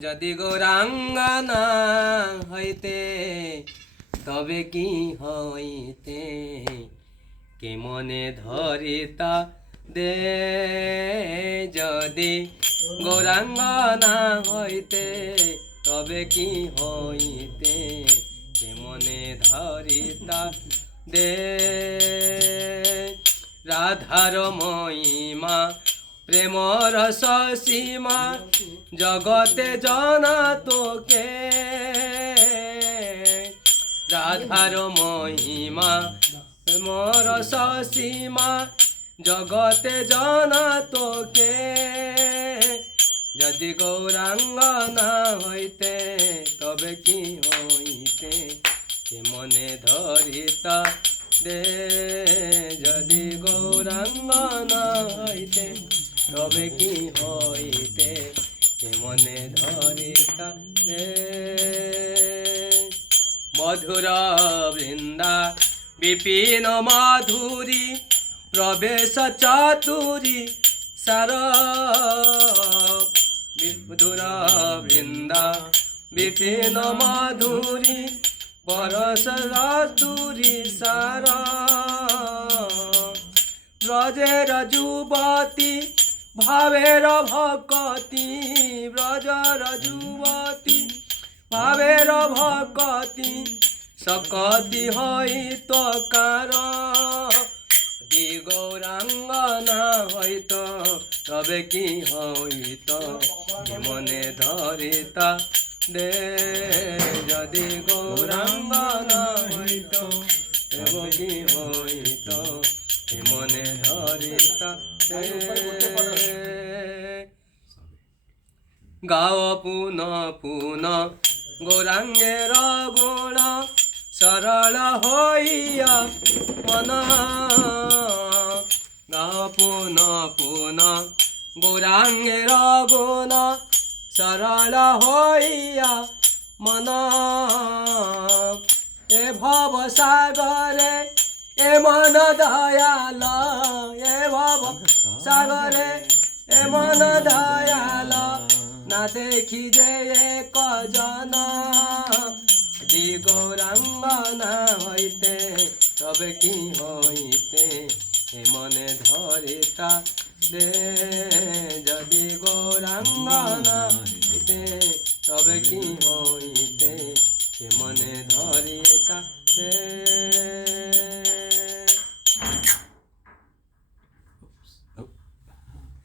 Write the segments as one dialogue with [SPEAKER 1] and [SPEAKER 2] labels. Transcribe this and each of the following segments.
[SPEAKER 1] যদি গৌরাঙ্গনা হইতে, তবে কি হইতে? কে মনে ধরিতা দে যদি গৌরাঙ্গনা হইতে, তবে কি হইতে? কে মনে ধরিতা দে রাধার মহিমা প্রেমর সীমা জগতে জনা তোকে। রাধার মহিমা, প্রেমর সীমা জগতে জনা তোকে। যদি গৌরাঙ্গ না হইতে, তবে কি হইতে? কে মনে ধরিতা দে? যদি গৌরাঙ্গ না হইতে তবে কি হইতে মনে ধরিতা দে মধুর বৃন্দা, বিপিন মাধুরী, প্রবেশ চাতুরী সার মধুর বৃন্দা, বিপিন মাধুরী, পরশ রাতুরী সার ব্রজের যুবতী ভাবের ভকতি ব্রজর যুবতী, ভাবের ভকতি সকতি হইত কার। গৌরাঙ্গ না হইত, তবে কি হইত? মনে ধরিতা দে যদি গৌরাঙ্গ না হইত, তবে কি হইত? মনে ধরিতা গাও পুন পুন গৌরাঙ্গের গুণ সরল হইয়া মন। গাও পুন পুন গৌরাঙ্গের গুণ সরল হইয়া মন। এ ভব সাগরে, এ মন দয়াল সাগরে এ মন দয়াল, না দেখি যে এক জন দি গৌরাঙ্গ না হইতে, তবে কি হইতে, এ মনে ধরিতা দে। যদি গৌরাঙ্গ না হইতে, তবে কি হইতে, এ মনে ধরিতা দে।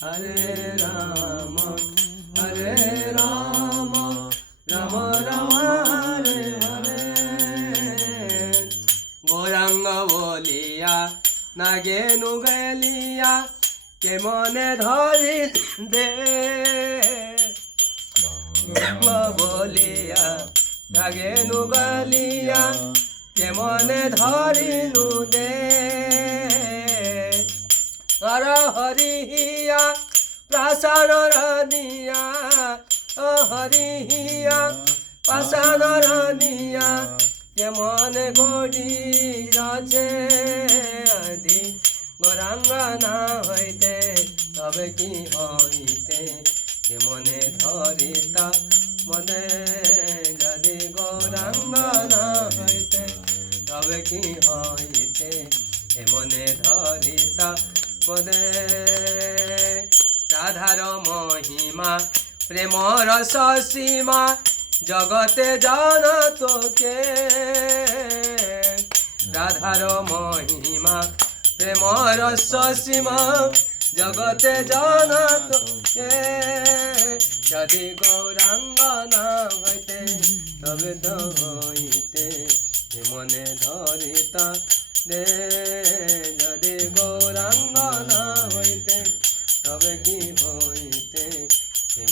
[SPEAKER 1] হরে রাম হরে রাম রাম রাম, হরে হরে। গৌরাঙ্গ বলিয়া নাগে নুগলিয়া কে মনে ধরি দে বলিয়া নাগে নুগলিয়া কে মনে ধরিনু দে হর হরিয়া প্রাসাদ রানিয়া ও হরিয়া প্রাসাদ রানিয়া কেমন গড়ি আছে আদি গৌরাঙ্গ না হইতে তবে কি হইতে কেমনে ধরিতা মনে যদি গৌরাঙ্গ না হইতে তবে কি হইতে এমনে ধরিতা পদে রাধার মহিমা, প্রেমর সীমা জগতে জান তোকে। রাধার মহিমা, প্রেমর সীমা জগতে জান তোকে। যদি গৌরাঙ্গ না হইতে, তবে তো হইতে মনে ধরিতা দে যদি গৌরাঙ্গ না হইতে তবে কি হইতে?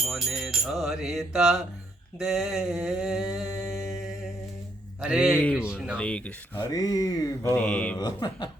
[SPEAKER 1] মনে ধরিতা দে? হরে কৃষ্ণ।
[SPEAKER 2] হরে কৃষ্ণ।
[SPEAKER 3] হরি।